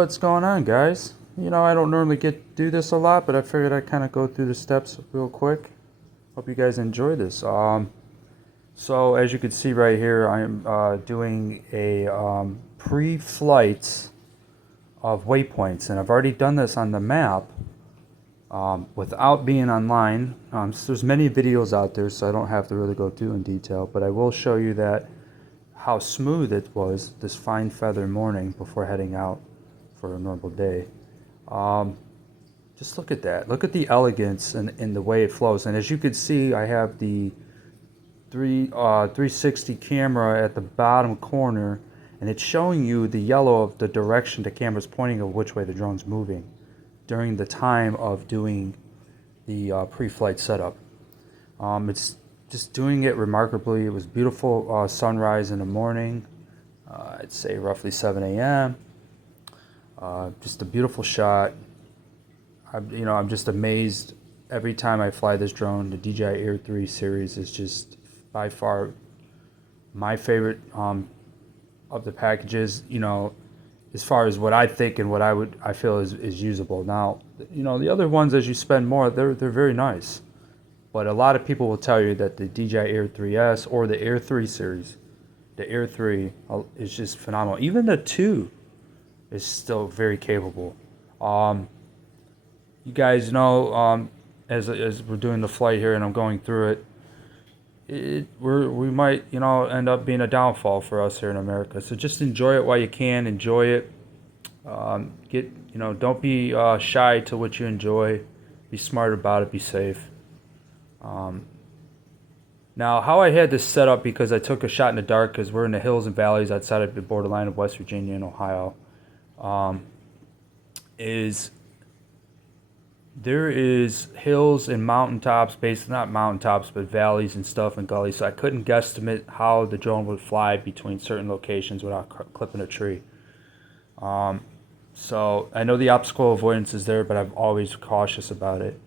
what's going on, guys? I don't normally do this a lot, but I figured I'd kind of go through the steps real quick. Hope you guys enjoy this. So as you can see right here, I'm doing a pre-flight of waypoints, and I've already done this on the map without being online. So there's many videos out there, so I don't have to really go through in detail, but I will show you that how smooth it was this fine feather morning before heading out for a normal day. Just look at that. Look at the elegance and the way it flows. And as you can see, I have the 360 camera at the bottom corner, and it's showing you the yellow of the direction the camera's pointing of which way the drone's moving during the time of doing the pre-flight setup. It's just doing it remarkably. It was beautiful sunrise in the morning. I'd say roughly 7 a.m. Just a beautiful shot. I'm just amazed every time I fly this drone. The DJI Air 3 series is just by far my favorite of the packages. As far as what I think and what I feel is usable. Now, the other ones, as you spend more, they're very nice. But a lot of people will tell you that the DJI Air 3S or the Air 3 series, the Air 3 is just phenomenal. Even the 2 is still very capable. You guys know, as we're doing the flight here and I'm going through it, we might end up being a downfall for us here in America. So just enjoy it while you can. Enjoy it. Don't be shy to what you enjoy. Be smart about it. Be safe. Now, how I had this set up, because I took a shot in the dark, because we're in the hills and valleys outside of the borderline of West Virginia and Ohio, is there is hills and mountaintops, not mountaintops, but valleys and stuff and gullies, so I couldn't guesstimate how the drone would fly between certain locations without clipping a tree. So I know the obstacle avoidance is there, but I'm always cautious about it.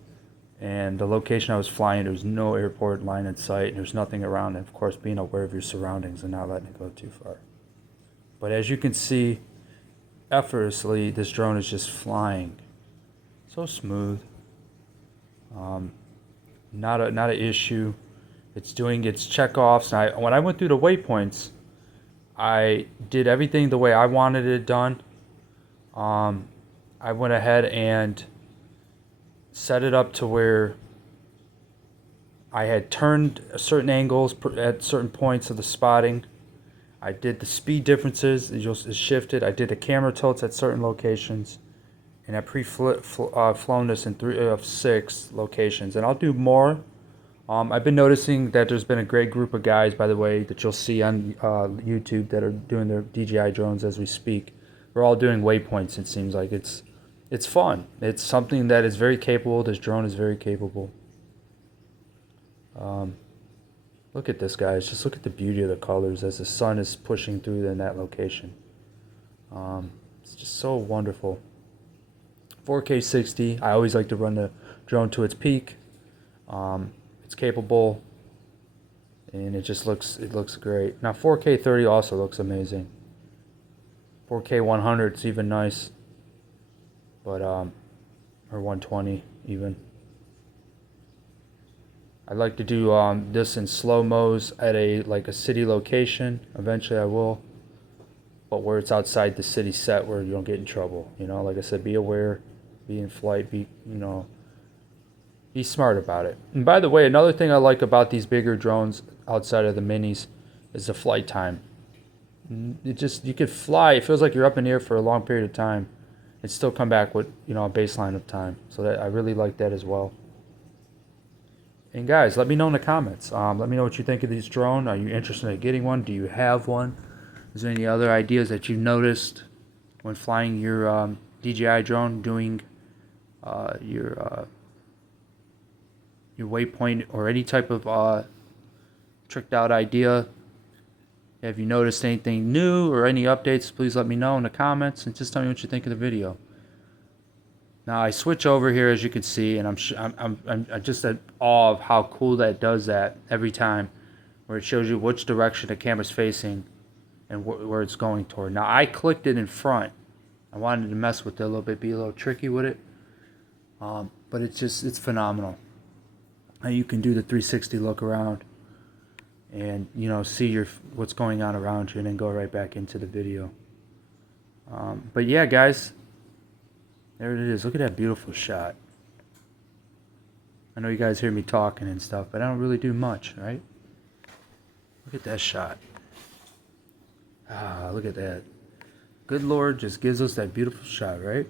And the location I was flying, there was no airport line in sight, and there's nothing around it. Of course, being aware of your surroundings and not letting it go too far. But as you can see, effortlessly, this drone is just flying. So smooth. Not an issue. It's doing its checkoffs. And when I went through the waypoints, I did everything the way I wanted it done. I went ahead and set it up to where I had turned certain angles at certain points of the spotting. I did the speed differences, it shifted. I did the camera tilts at certain locations, and I flown this in 3 of 6 locations, and I'll do more. I've been noticing that there's been a great group of guys, by the way, that you'll see on YouTube that are doing their DJI drones as we speak. We're all doing waypoints. It seems like it's fun. It's something that is very capable. This drone is very capable. Look at this, guys. Just look at the beauty of the colors as the sun is pushing through in that location. It's just so wonderful. 4K 60. I always like to run the drone to its peak. It's capable, and it looks great. Now 4K 30 also looks amazing. 4K 100 is even nice. But or 120 even. I'd like to do this in slow-mos at a city location. Eventually I will. But where it's outside the city set, where you don't get in trouble. Like I said, be aware, be in flight, be smart about it. And by the way, another thing I like about these bigger drones outside of the minis is the flight time. You could fly, it feels like you're up in the air for a long period of time and still come back with a baseline of time. So I really like that as well. And guys, let me know in the comments. Let me know what you think of this drone. Are you interested in getting one? Do you have one? Is there any other ideas that you've noticed when flying your DJI drone, doing your waypoint or any type of tricked out idea? Have you noticed anything new or any updates? Please let me know in the comments and just tell me what you think of the video. Now I switch over here, as you can see, and I'm just at awe of how cool that does that every time, where it shows you which direction the camera's facing and where it's going toward. Now I clicked it in front, I wanted to mess with it a little bit, be a little tricky with it. But it's phenomenal. And you can do the 360 look around and, you know, see what's going on around you and then go right back into the video. But yeah, guys, there it is. Look at that beautiful shot. I know you guys hear me talking and stuff, but I don't really do much, right? Look at that shot. Ah, look at that. Good Lord just gives us that beautiful shot, right?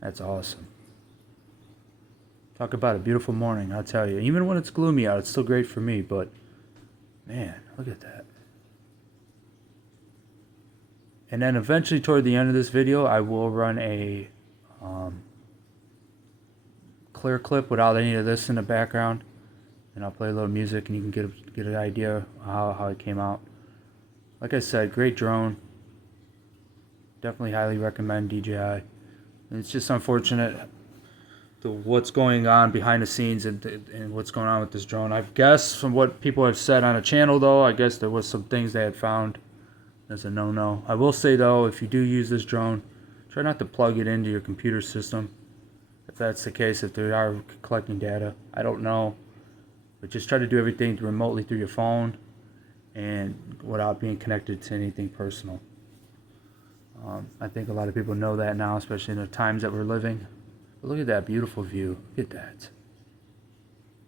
That's awesome. Talk about a beautiful morning, I'll tell you. Even when it's gloomy out, it's still great for me, but man, look at that. And then eventually toward the end of this video, I will run a clear clip without any of this in the background. And I'll play a little music and you can get an idea of how it came out. Like I said, great drone. Definitely highly recommend DJI. And it's just unfortunate what's going on behind the scenes and what's going on with this drone. I guess from what people have said on the channel, though, I guess there was some things they had found as a no-no. I will say, though, if you do use this drone, try not to plug it into your computer system. If that's the case, if they are collecting data, I don't know. But just try to do everything remotely through your phone and without being connected to anything personal. I think a lot of people know that now, especially in the times that we're living. But look at that beautiful view. Look at that.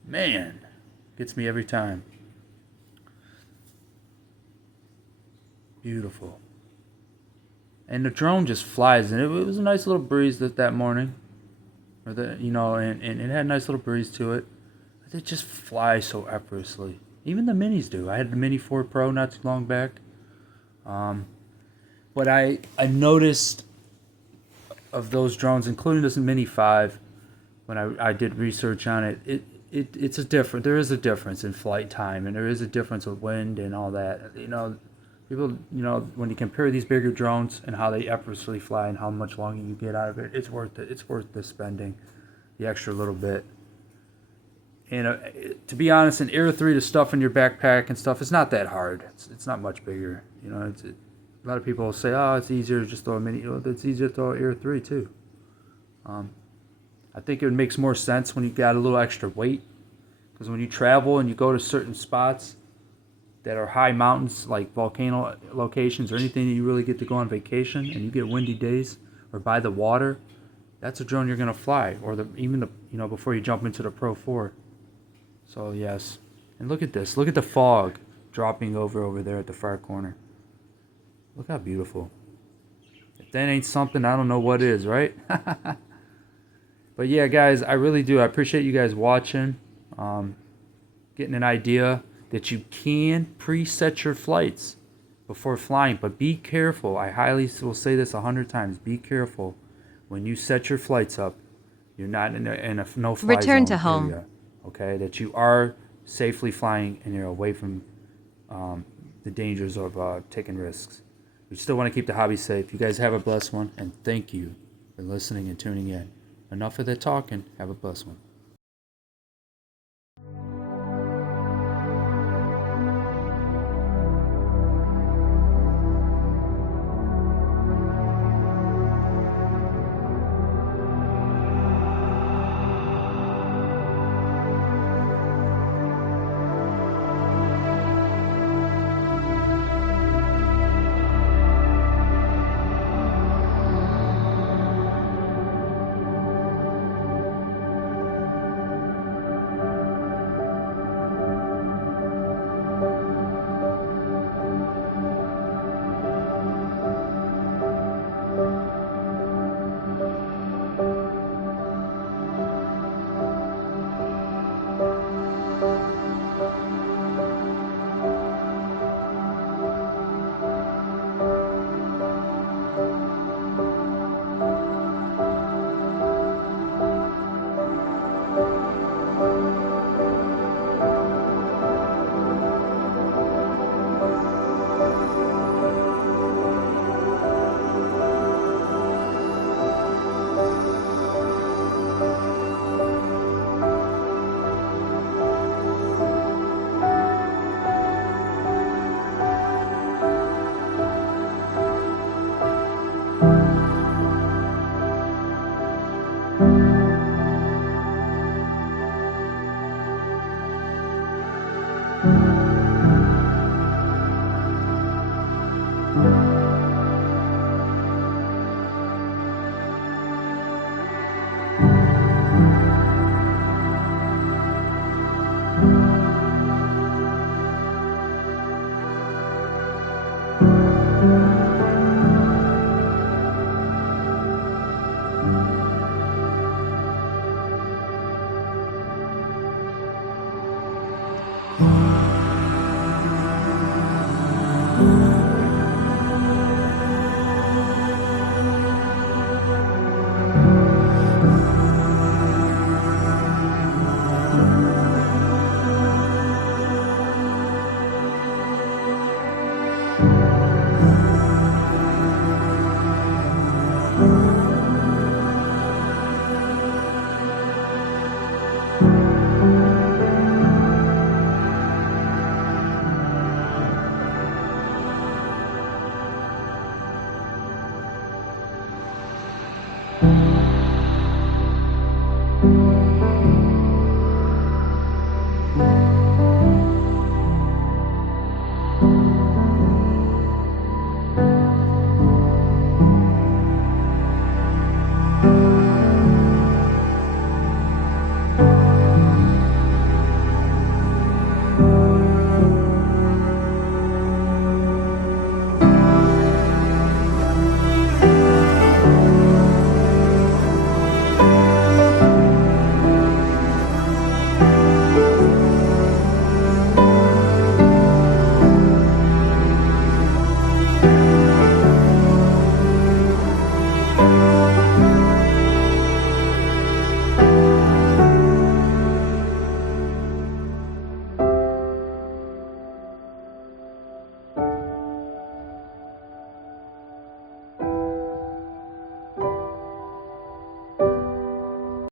Man, gets me every time. Beautiful. And the drone just flies, and it was a nice little breeze that morning. And it had a nice little breeze to it. It just flies so effortlessly. Even the minis do. I had the Mini 4 Pro not too long back. But I noticed of those drones, including this Mini 5, when I did research on it, there is a difference in flight time, and there is a difference with wind and all that. People, when you compare these bigger drones and how they effortlessly fly and how much longer you get out of it, it's worth it. It's worth the spending, the extra little bit. And to be honest, an Air 3 to stuff in your backpack and stuff, it's not that hard. It's not much bigger. A lot of people will say, oh, it's easier to just throw a mini. It's easier to throw an Air 3 too. I think it makes more sense when you got a little extra weight, because when you travel and you go to certain spots that are high mountains, like volcano locations or anything that you really get to go on vacation, and you get windy days or by the water, that's a drone you're gonna fly, or before you jump into the Pro 4. So yes, and look at this. Look at the fog dropping over there at the far corner. Look how beautiful. If that ain't something, I don't know what is, right? But yeah, guys, I really do. I appreciate you guys watching, getting an idea that you can preset your flights before flying. But be careful. I highly will say this 100 times. Be careful. When you set your flights up, you're not in a no-fly Return zone to home. area, okay? That you are safely flying and you're away from the dangers of taking risks. We still want to keep the hobby safe. You guys have a blessed one, and thank you for listening and tuning in. Enough of the talking. Have a blessed one.